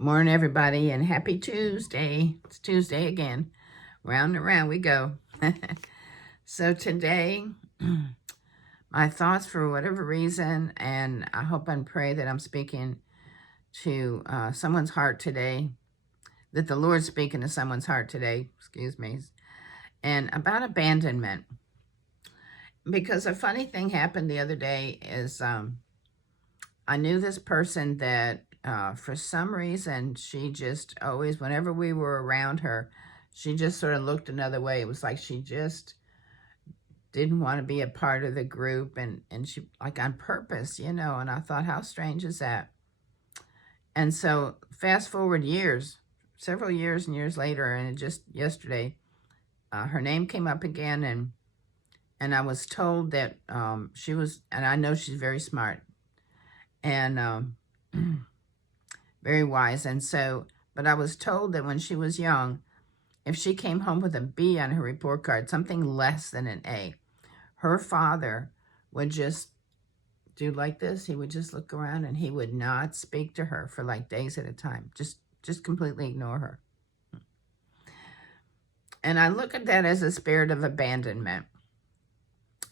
Morning, everybody, and happy Tuesday. It's Tuesday again. Round and round we go. So today, my thoughts for whatever reason, and I hope and pray that I'm speaking to someone's heart today, that the Lord's speaking to someone's heart today, excuse me, and about abandonment. Because a funny thing happened the other day is I knew this person that for some reason, she just always, whenever we were around her, she just sort of looked another way. It was like she just didn't want to be a part of the group, and she, like, on purpose, and I thought, how strange is that? And so fast forward years, several years and years later, and just yesterday, her name came up again, and I was told that she was, and I know she's very smart, and very wise. And so, but I was told that when she was young, if she came home with a B on her report card, something less than an A, her father would just do like this. He would just look around and he would not speak to her for like days at a time. Just completely ignore her. And I look at that as a spirit of abandonment.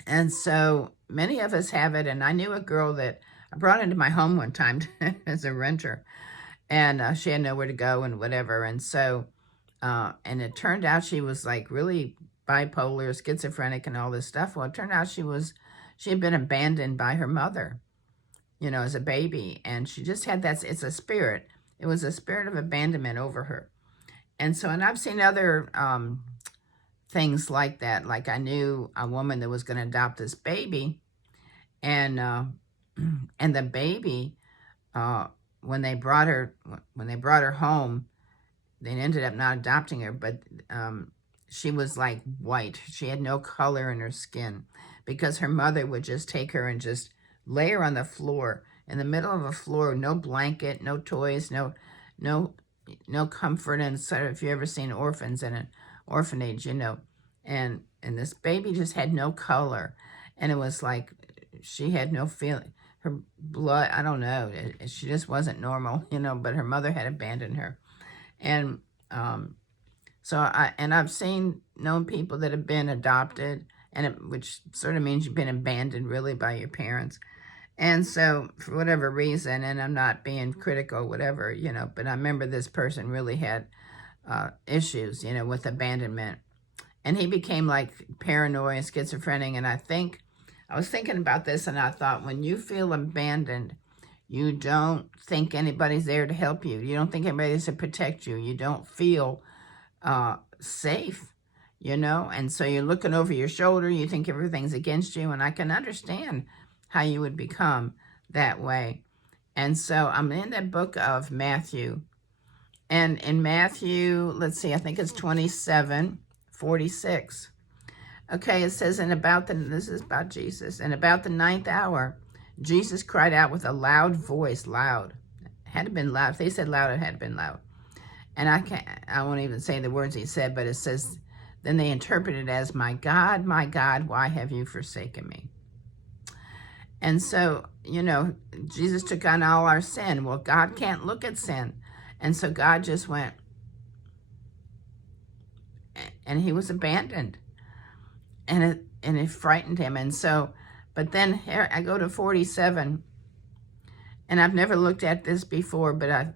And so many of us have it. And I knew a girl that I brought into my home one time as a renter. And she had nowhere to go and whatever. And so, and it turned out she was like really bipolar, schizophrenic, and all this stuff. Well, it turned out she had been abandoned by her mother, as a baby. And she just had that, it's a spirit. It was a spirit of abandonment over her. And so, and I've seen other things like that. Like I knew a woman that was going to adopt this baby. And the baby, when they brought her home, they ended up not adopting her, but she was like white. She had no color in her skin because her mother would just take her and just lay her on the floor, in the middle of a floor, no blanket, no toys, no comfort. And sort of, if you ever seen orphans in an orphanage, and this baby just had no color, and it was like she had no feeling. Her blood, I don't know, she just wasn't normal, but her mother had abandoned her. And so I've known people that have been adopted, which sort of means you've been abandoned really by your parents. And so for whatever reason, and I'm not being critical, whatever, but I remember this person really had issues, with abandonment. And he became like paranoid, schizophrenic, and I was thinking about this, and I thought, when you feel abandoned, you don't think anybody's there to help you. You don't think anybody's to protect you. You don't feel safe, and so you're looking over your shoulder. You think everything's against you, and I can understand how you would become that way. And so I'm in that book of Matthew, and in Matthew, let's see, I think it's 27:46. Okay, it says, this is about Jesus, and about the 9th hour, Jesus cried out with a loud voice, loud. It had to have been loud. If they said loud, it had to have been loud. And I won't even say the words he said, but it says, then they interpreted it as, my God, why have you forsaken me? And so, Jesus took on all our sin. Well, God can't look at sin. And so God just went, and he was abandoned. And it frightened him. And so, but then here I go to 47, and I've never looked at this before, but I've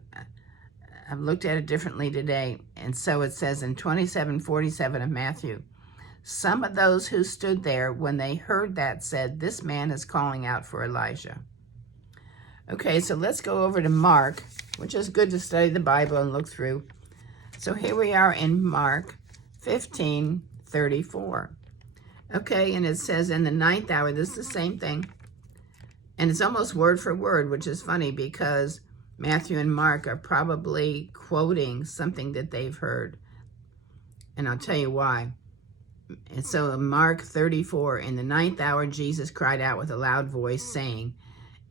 looked at it differently today. And so it says in 27:47 of Matthew, some of those who stood there when they heard that said, this man is calling out for Elijah. Okay, so let's go over to Mark, which is good to study the Bible and look through. So here we are in Mark 15:34. Okay, and it says in the 9th hour, this is the same thing. And it's almost word for word, which is funny because Matthew and Mark are probably quoting something that they've heard. And I'll tell you why. And so Mark 34, in the 9th hour, Jesus cried out with a loud voice saying,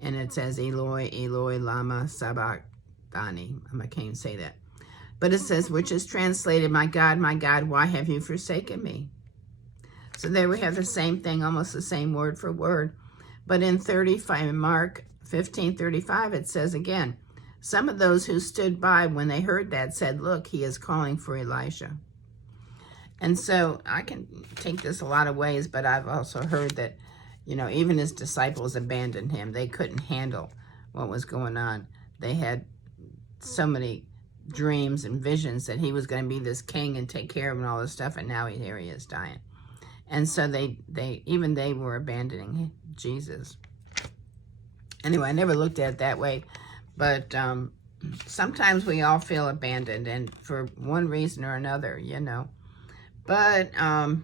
and it says, Eloi, Eloi, lama sabachthani. I can't even say that. But it says, which is translated, my God, why have you forsaken me? So there we have the same thing, almost the same word for word. But in Mark 15:35, it says again, Some of those who stood by when they heard that said, look, he is calling for Elisha. And so I can take this a lot of ways, but I've also heard that, you know, even his disciples abandoned him. They couldn't handle what was going on. They had so many dreams and visions that he was going to be this king and take care of him and all this stuff, and now here he is dying. And so they were abandoning Jesus. Anyway, I never looked at it that way, but sometimes we all feel abandoned, and for one reason or another, you know. But I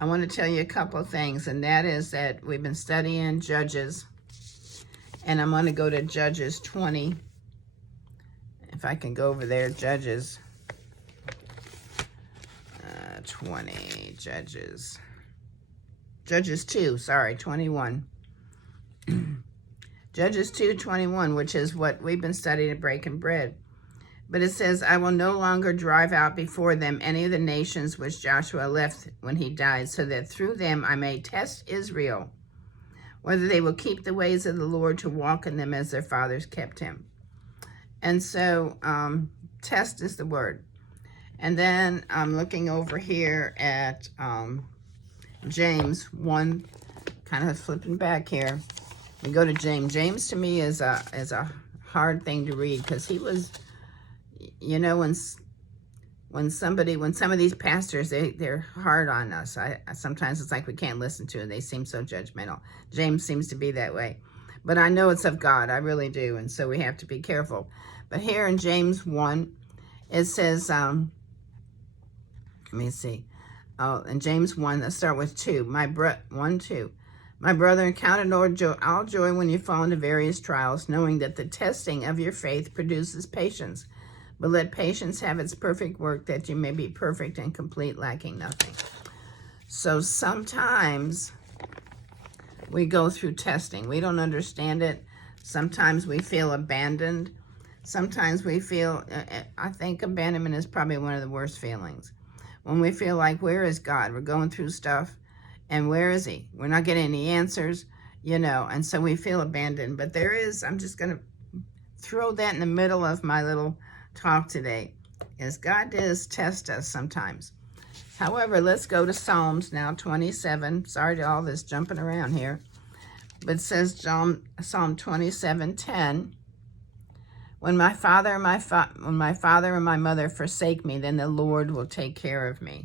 want to tell you a couple of things, and that is that we've been studying Judges, and I'm going to go to Judges 20. If I can go over there, Judges 20, Judges 2, sorry, 21. Judges 2:21, which is what we've been studying at Breaking Bread. But it says, I will no longer drive out before them any of the nations which Joshua left when he died, so that through them I may test Israel, whether they will keep the ways of the Lord to walk in them as their fathers kept him. And so test is the word. And then I'm looking over here at James 1, kind of flipping back here. We go to James. James to me is a hard thing to read, because he was, you know, when some of these pastors, they're hard on us. Sometimes it's like we can't listen to it. They seem so judgmental. James seems to be that way. But I know it's of God. I really do. And so we have to be careful. But here in James 1, it says, let me see. Oh, in James 1, let's start with 2. 2. My brother, count it all joy when you fall into various trials, knowing that the testing of your faith produces patience. But let patience have its perfect work, that you may be perfect and complete, lacking nothing. So sometimes we go through testing. We don't understand it. Sometimes we feel abandoned. Sometimes we feel, I think abandonment is probably one of the worst feelings. When we feel like, where is God? We're going through stuff, and where is he? We're not getting any answers, you know, and so we feel abandoned. But there is, I'm just going to throw that in the middle of my little talk today, is God does test us sometimes. However, let's go to Psalms now, 27. Sorry to all this jumping around here. But it says Psalm 27:10. When my father and my mother forsake me, then the Lord will take care of me.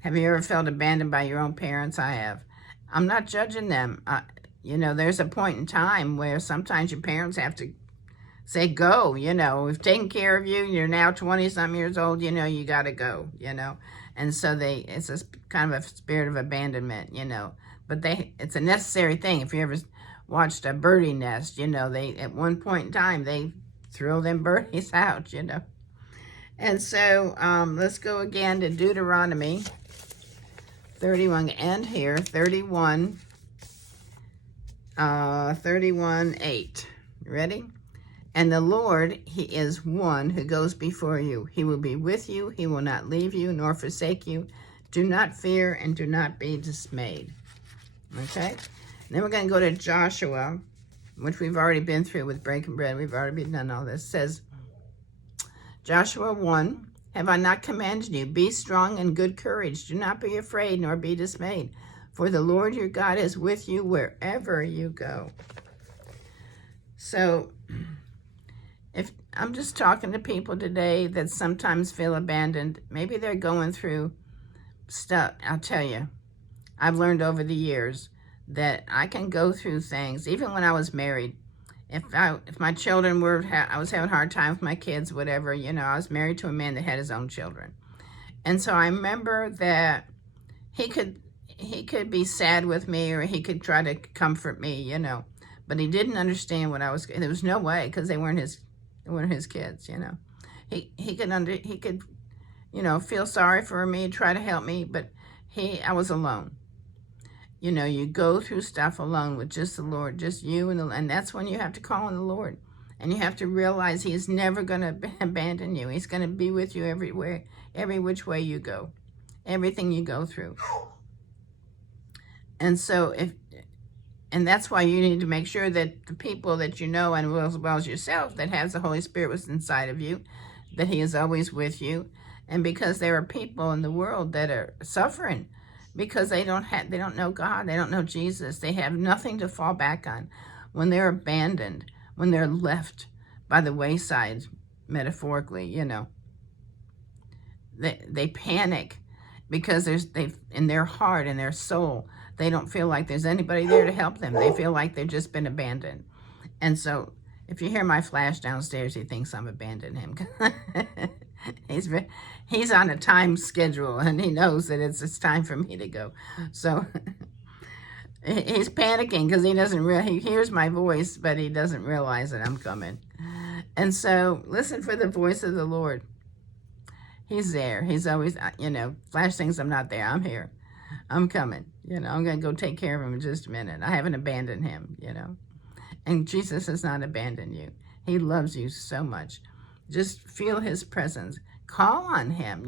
Have you ever felt abandoned by your own parents? I have. I'm not judging them. You know, there's a point in time where sometimes your parents have to say, go, you know, we've taken care of you. You're now 20-something years old, you know, you got to go, you know. And so it's a kind of a spirit of abandonment, you know. But it's a necessary thing. If you ever watched a birdie nest, you know, at one point in time, they throw them birdies out, you know. And so let's go again to Deuteronomy 31, end here, 31:8. Ready? And the Lord, he is one who goes before you. He will be with you. He will not leave you nor forsake you. Do not fear and do not be dismayed. Okay? And then we're going to go to Joshua, which we've already been through with Breaking Bread. We've already done all this. It says, Joshua 1, have I not commanded you? Be strong and good courage. Do not be afraid nor be dismayed. For the Lord your God is with you wherever you go. So, if I'm just talking to people today that sometimes feel abandoned, maybe they're going through stuff. I'll tell you, I've learned over the years that I can go through things. Even when I was married, if my children I was having a hard time with my kids, whatever, you know, I was married to a man that had his own children. And so I remember that he could be sad with me, or he could try to comfort me, you know, but he didn't understand what I was, there was no way, because they weren't his kids, you know. He could, you know, feel sorry for me, try to help me, but I was alone. You know, you go through stuff alone with just the Lord, just you and that's when you have to call on the Lord. And you have to realize he is never going to abandon you. He's going to be with you everywhere, every which way you go, everything you go through. And so And that's why you need to make sure that the people that you know, and as well as yourself, that has the Holy Spirit was inside of you, that he is always with you. And because there are people in the world that are suffering because they don't know God, they don't know Jesus, they have nothing to fall back on. When they're abandoned, when they're left by the wayside, metaphorically, they panic because they in their heart and their soul, they don't feel like there's anybody there to help them. They feel like they've just been abandoned. And so if you hear my flash downstairs, he thinks I'm abandoning him. he's he's on a time schedule, and he knows that it's time for me to go. So he's panicking because he doesn't he hears my voice, but he doesn't realize that I'm coming. And so listen for the voice of the Lord. He's there. He's always, Flash thinks I'm not there. I'm here. I'm coming. I'm going to go take care of him in just a minute. I haven't abandoned him, And Jesus has not abandoned you. He loves you so much. Just feel his presence. Call on him,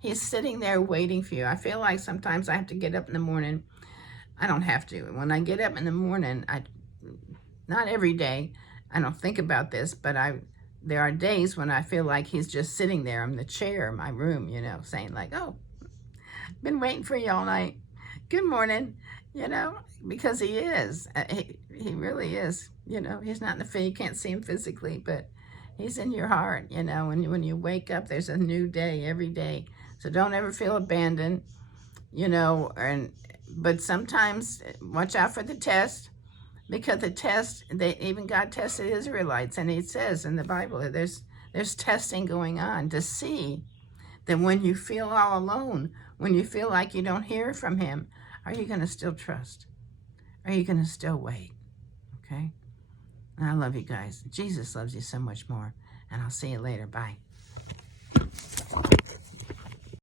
He's sitting there waiting for you. I feel like sometimes I have to get up in the morning. I don't have to. When I get up in the morning, not every day, I don't think about this, but there are days when I feel like he's just sitting there in the chair in my room, saying like, oh, been waiting for you all night. Good morning, because he is. He really is. He's not in the field. You can't see him physically, but he's in your heart, when you wake up, there's a new day every day. So don't ever feel abandoned, but sometimes watch out for the test. Because the test, even God tested Israelites, and he says in the Bible that there's testing going on to see that when you feel all alone, when you feel like you don't hear from him, are you going to still trust? Are you going to still wait? Okay? And I love you guys. Jesus loves you so much more. And I'll see you later. Bye.